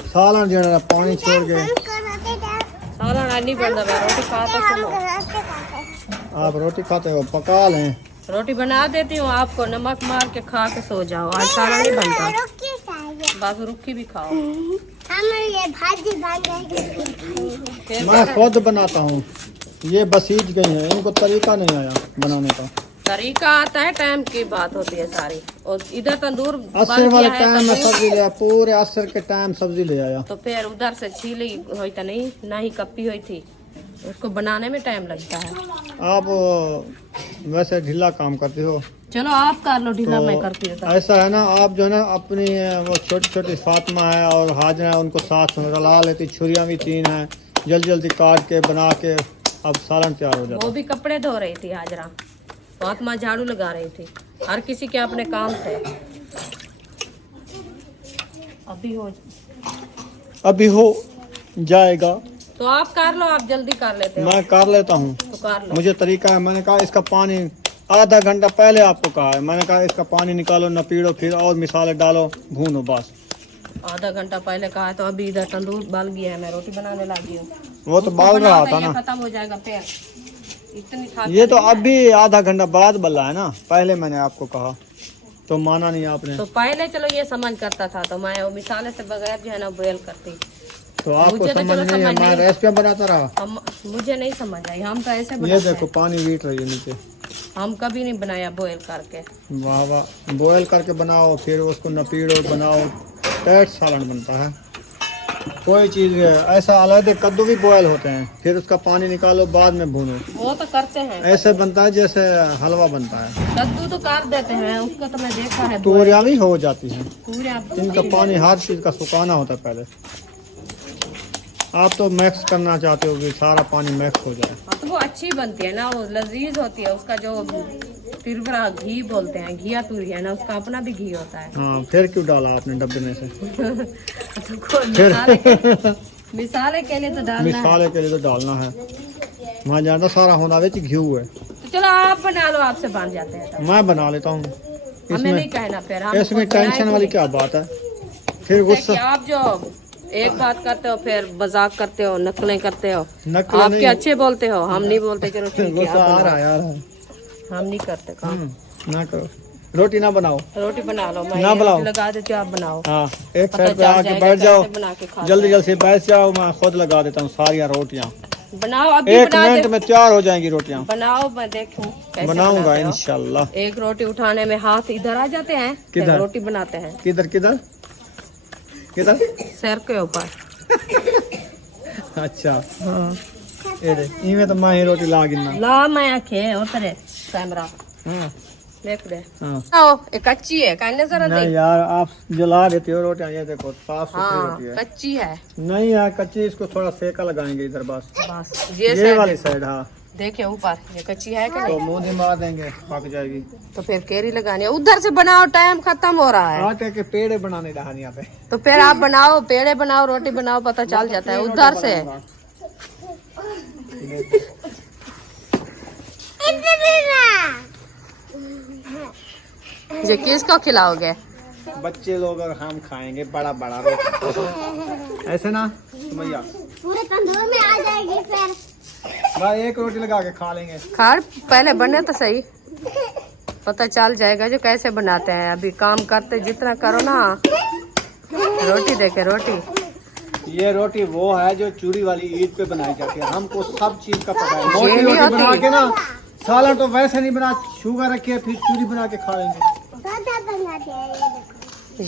सालन जो है पानी छोड़ गए। सारा नहीं बनता, मैं रोटी खाता सुनो। आप रोटी खाते हो, पका लें। रोटी बना देती हूँ आपको, नमक मार के खा के सो जाओ। आज सारा नहीं बनता, बस रुखी भी खाओ। ये भाजी फिर मैं खुद बनाता हूँ, ये बसीज गई है, इनको तरीका नहीं आया बनाने का। तरीका आता है, टाइम की बात होती है सारी। और इधर तंदूर असर बन वाले गया है टाइम में तंदूर, सब्जी ले आया, पूरे असर के टाइम सब्जी ले आया। तो फिर उधर से छीली हुई तो नहीं, ना ही कपी हुई थी, उसको बनाने में टाइम लगता है। आप वैसे ढीला काम करती हो, चलो आप कर लो ढीला, तो मैं करती हूँ। ऐसा है ना, आप जो है ना अपनी वो छोटी छोटी फातिमा है और हाजरा है, उनको साथ में रला लेती। छुरियाँ भी 3 हैं, जल्दी जल्दी काट के बना के अब सालन तैयार हो जाता। वो भी कपड़े धो रही थी हाजरा, फातिमा झाड़ू लगा रही थी। हर किसी के अपने काम थे। अभी हो जाएगा, तो आप कर लो, आप जल्दी कर लेते हो मैं कर लेता हूँ। तो कर लो। मुझे तरीका है, मैंने कहा इसका पानी आधा घंटा पहले आपको कहा है, मैंने कहा इसका पानी निकालो, नपीड़ो, फिर और मिसाले डालो, भूनो बस। आधा घंटा पहले कहा है, तो अभी इधर तंदूर बल गया है, मैं रोटी बनाने लगी हूँ। वो तो बाल रहा था ये ना, खत्म हो जाएगा फिर। इतनी ये तो अभी आधा घंटा बाद बल्ला है ना, पहले मैंने आपको कहा तो माना नहीं आपने। तो पहले चलो ये समझ करता था, तो मैं वो मिसाले से बगैर जो है ना बॉयल करती। तो आपको मुझे तो समझ चलो नहीं है, समझ मैं नहीं। रेसिपी बनाता रहा। मुझे नहीं समझ आई, हम तो ऐसे ये बनाते देखो हैं। पानी वीट रही है नीचे। हम कभी नहीं बनाया बॉयल करके। वाह वाह, बॉयल करके बनाओ, फिर उसको नपीड़ो, बनाओ, टाइट सालन बनता है। कोई चीज़ ऐसा अलग है, कद्दू भी बॉयल होते हैं, फिर उसका पानी निकालो, बाद में भूनो। वो तो करते हैं, ऐसे बनता है जैसे हलवा बनता है। कद्दू तो कर देते हैं, उसको तो मैं देखा है। तोरियां भी हो जाती हैं, पूरे इनका पानी हर चीज़ का सुखाना होता है पहले। आप तो मिक्स करना चाहते हो कि सारा पानी मिक्स हो जाए। तो वो अच्छी बनती है ना, वो लजीज होती है। उसका जो तिरवरा घी बोलते हैं, घिया तुरी है ना, उसका अपना भी घी होता है। हाँ, फिर क्यों डाला आपने डब्बे में से? तो मिसाले के लिए तो डालना है। मिसाले के लिए तो डालना है, मैं जानता सारा होना विच घी है। तो चलो आप बना लो, आपसे बन जाते हैं तो। मैं बना लेता हूँ, हमें नहीं कहना फिर। हम इसमें खुद बनाए टेंशन थे। वाली क्या बात है? फिर कि गुस्सा आप जो एक बात करते हो फिर मजाक करते हो, नकलें करते हो। नकल आपके नहीं, अच्छे बोलते हो, हम नहीं बोलते। चलो ठीक है, गुस्सा आप आ बनाओ। रहा है यार। हम नहीं करते काम। ना करो, रोटी ना बनाओ। रोटी बना लो, मैं ना बनाओ। रोटी लगा देती हूँ, आप बनाओ। हाँ, एक पता साइड पे चल आके जाएगा बैठ जाओ, कैसे बना के खा जल्दी रहे जल्दी बैठ जाओ, मैं खुद लगा देता हूँ सारी रोटियाँ। हैं। बनाओ, अभी 1 बना मिनट दे। में तैयार हो जाएंगी रोटियाँ। बनाओ, मैं देखूं कैसे बनाऊंगा बनाते हो। इंशाल्लाह। एक रोटी उठाने में हाथ इधर आ जाते हैं, फिर किधर? रोटी बनाते हैं किधर किधर किधर? सर के ऊपर। अच्छा, हाँ, ये इनमें तो मैं ही रोटी ला गिनना। ला मैं आखे उतरे कैमरा। हाँ, देख दे। हाँ आओ, ये कच्ची है, कहने जरा नहीं दे। यार, आप जला देती हो रोटियां, ये देखो साफ सुथरी हाँ, रोटी है। कच्ची है नहीं यार कच्ची, इसको थोड़ा सेका लगाएंगे इधर बस, बस। ये साइड वाली साइड। हाँ देखे ऊपर, ये कच्ची है कि तो नहीं? मुंह मार देंगे, पक जाएगी। तो फिर केरी लगानी है। उधर से बनाओ, टाइम खत्म हो रहा है। आटे के पेड़े बनाने रहा यहाँ पे। तो फिर आप बनाओ, पेड़े बनाओ, रोटी बनाओ, पता चल जाता है उधर से। ये किसको खिलाओगे? बच्चे लोग और हम खाएंगे बड़ा बड़ा रोटी, ऐसे ना भैया। पूरे तंदूर में आ जाएगी फिर। भाई एक रोटी लगा के खा लेंगे। खार पहले बने तो सही, पता चल जाएगा जो कैसे बनाते हैं। अभी काम करते जितना करो ना। रोटी देखे, रोटी ये रोटी वो है जो चूरी वाली ईद पे बनाई जाती है। हमको सब चीज का पता है। ये मोटी नहीं रोटी होती। बना के ना, सालन तो वैसे नहीं बना, शुगर रखी है फिर चूरी बना के खा लेंगे।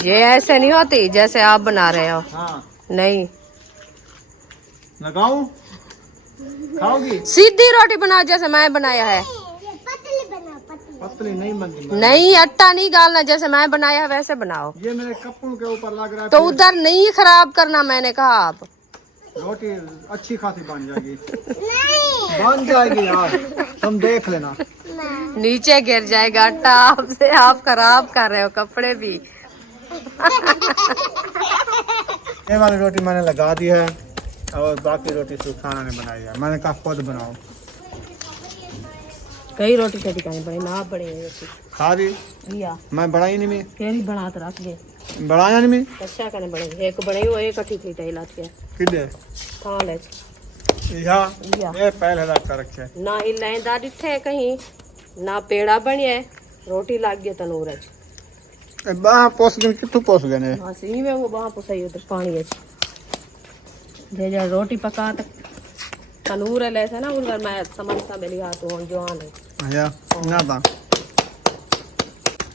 ये ऐसे नहीं होती जैसे आप बना रहे हो। हाँ नहीं, लगाऊं, खाओगी? सीधी रोटी बनाओ जैसे मैं बनाया है। पतली बनाओ, पतली। पतली नहीं बनती। नहीं, आटा नहीं डालना, जैसे मैं बनाया है वैसे बनाओ। ये मेरे कपड़ों के ऊपर लग रहा है। तो फिर उधर नहीं खराब करना, मैंने कहा आप। रोटी अच्छी खासी बन जाएगी। नहीं बन जाएगी यार, तुम देख लेना। नीचे गिर जाएगा आटा आपसे, आप खराब कर रहे हो कपड़े भी। ये वाली रोटी मैंने लगा दी है और बाकी रोटी सुखाना ने बनाई है। मैंने कहा खुद बनाओ। कई रोटी कटी खानी पड़ी ना, आप बड़े खा दी लिया मैं, बढ़ाई नहीं मैं, केरी बना तो रख दे। बढ़ाया नहीं मैं। अच्छा करने बड़े एक बड़े हो, एक अठी थी टैला के किधर खा ले यहाँ या। ये पहले रखा रखे ना ही लैंदा दिखे कहीं, ना पेड़ा बनिए, रोटी लाग गया तनूर है। बाहर पोस गए, कितु पोस गए ने। बस ई में वो वहां पुसई उधर पानी है जे जा रोटी पका तक तनूर है लेसे ना उधर। मैं समझ सा मिली हाथ हो जवान है या ना था।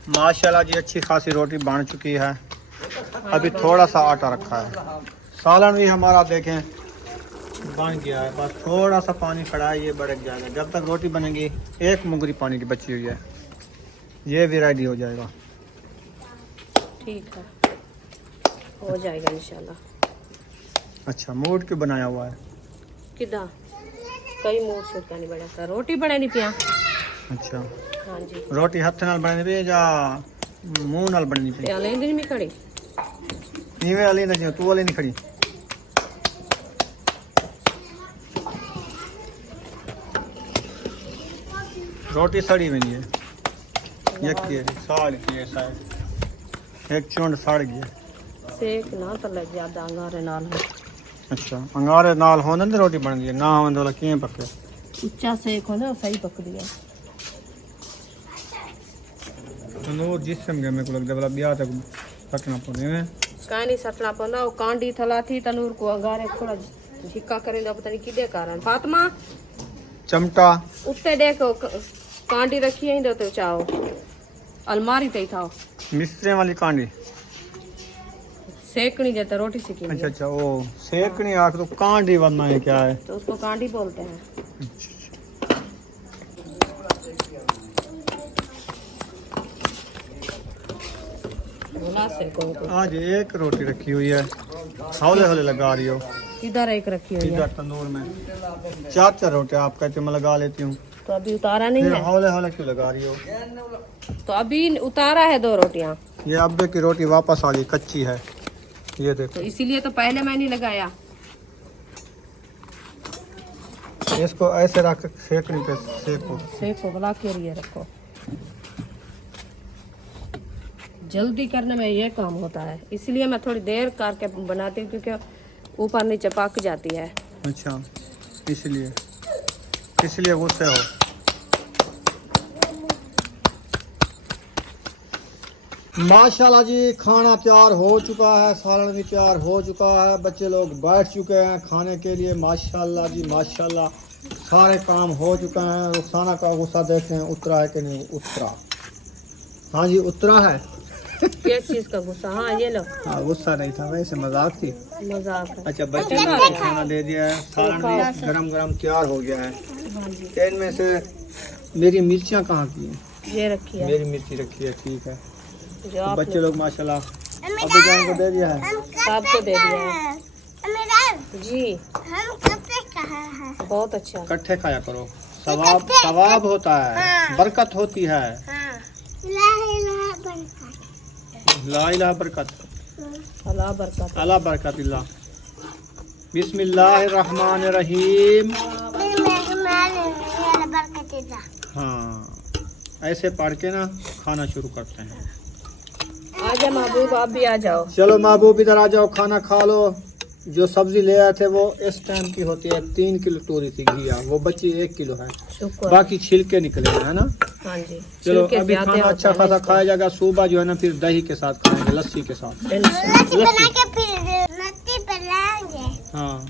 माशाल्लाह जी अच्छी खासी रोटी बन चुकी है। अभी थोड़ा सा आटा रखा है। सालन भी हमारा देखें बन गया है, बस थोड़ा सा पानी खड़ा है, ये बढ़ जाएगा। जब तक रोटी बनेगी एक मुंगरी पानी की बची हुई है, ये भी रेडी हो जाएगा। ठीक है, हो जाएगा इंशाल्लाह। अच्छा मूड क्यों बनाया हुआ है? किदा कई मूड शूट करनी बड़ा सा रोटी बने नहीं पिया। अच्छा हाँ जी, रोटी हथ नाल बननी पे या मुंह नाल बननी पे? प्याले दिन में खड़ी नीवे वाली ना जो तू वाली नहीं खड़ी। रोटी सड़ी में नहीं है, ये साड़ की है शायद, एक चुंड सड़ गई है। सेक ना तो लग ज्यादा अंगारे नाल है। अच्छा अंगारे नाल होने तो रोटी बन गई, ना होने तो किए पके? उच्चा सेक हो ना सही पक दिया। तंदूर जिसम के मेरे को लगता है ब्याह तक रखना पड़ेगा। काई नहीं सटना पौंदा, वो कांडी थला थी तनूर को अंगारे थोड़ा झिक्का करेंगे, पता नहीं किदे कारण। फातिमा चमटा उत्ते देखो कांडी रखी है तो चाहो अलमारी पे ही था मिस्त्री वाली कांडी। सेकनी जाता रोटी सीखी अच्छा अच्छा वो सेकनी आख तो कांडी बनना है क्या है? तो उसको कांडी बोलते हैं। भुला सेको तो। आज एक रोटी रखी हुई है, हौले हौले लगा रही हो इधर एक रखी हुई है, इधर तंदूर में। चार चार रोटी आप कहते मैं लगा लेती हूँ, तो अभी उतारा नहीं फिर है। हौले हौले क्यों लगा रही हो? तो अभी उतारा है 2 रोटियां, ये अब्बे की रोटी वापस आ गई, कच्ची है ये देखो। तो इसीलिए तो पहले मैं नहीं लगाया। इसको ऐसे रख सेकनी पे सेको। सेको बुला के लिए रखो, जल्दी करने में ये काम होता है, इसलिए मैं थोड़ी देर करके बनाती हूँ क्योंकि ऊपर नीचे पक जाती है। अच्छा इसलिए गुस्से हो। माशाल्लाह जी खाना तैयार हो चुका है, सालन भी तैयार हो चुका है, बच्चे लोग बैठ चुके हैं खाने के लिए। माशाल्लाह जी माशाल्लाह सारे काम हो चुके हैं। रुखसाना का गुस्सा देखते हैं उतरा है कि नहीं उतरा। हाँ जी उतरा है। किस चीज का गुस्सा? हाँ ये लो, हाँ गुस्सा नहीं था, वैसे मजाक थी। मजाक है। अच्छा बच्चे लोग को खाना दे दिया है, सालन भी गरम गरम तैयार हो गया है। इनमें से मेरी मिर्चियाँ कहाँ की हैं? ये रखी है मेरी मिर्ची रखी है, ठीक है। जो तो आपने बच्चे लोग माशाल्लाह अब्बू जान को दे दिया है। सबको दे दिया है जी। हम कब से कहा है? बहुत अच्छा। इकट्ठे खाया करो, सवाब सवाब होता है, बरकत होती है। ला इलाहा बरकत। ला इलाहा बरकत, अल्लाह बरकत। अला बरकतिल्लाह। बिस्मिल्लाहिर्रहमानिर्रहीम। हाँ, ऐसे पढ़ के ना खाना शुरू करते हैं। आजा महबूब, आप भी आ जाओ। चलो महबूब इधर आ जाओ, खाना खा लो। जो सब्जी ले आए थे वो इस टाइम की होती है, 3 किलो तोरी थी घिया, वो बची 1 किलो है, शुक्र। बाकी छिलके निकले हैं, है ना। हाँ जी। चलो छिलके अभी ज्यादा खाना होते अच्छा हैं खासा इसको। खाया जाएगा। सुबह जो है ना फिर दही के साथ खाएंगे, लस्सी के साथ। इंशाल्लाह। लस्सी बना के फिर लस्सी पिलाएंगे। हाँ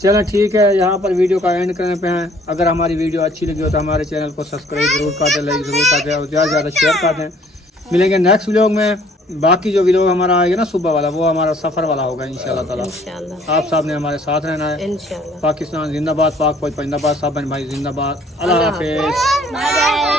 चलो ठीक है, यहाँ पर वीडियो का एंड करने पे हैं। अगर हमारी वीडियो अच्छी लगी हो तो हमारे चैनल को सब्सक्राइब जरूर कर दें, लाइक जरूर कर दें और ज़्यादा से ज़्यादा शेयर कर दें। मिलेंगे नेक्स्ट व्लॉग में। बाकी जो व्लॉग हमारा आएगा ना सुबह वाला, वो हमारा सफ़र वाला होगा इंशाल्लाह ताला। इंशाल्लाह। आप साहब ने हमारे साथ रहना है। इंशाल्लाह। पाकिस्तान जिंदाबाद, पाक फौज जिंदाबाद, साहब भाई जिंदाबाद। अल्लाह हाफिज़। Bye bye.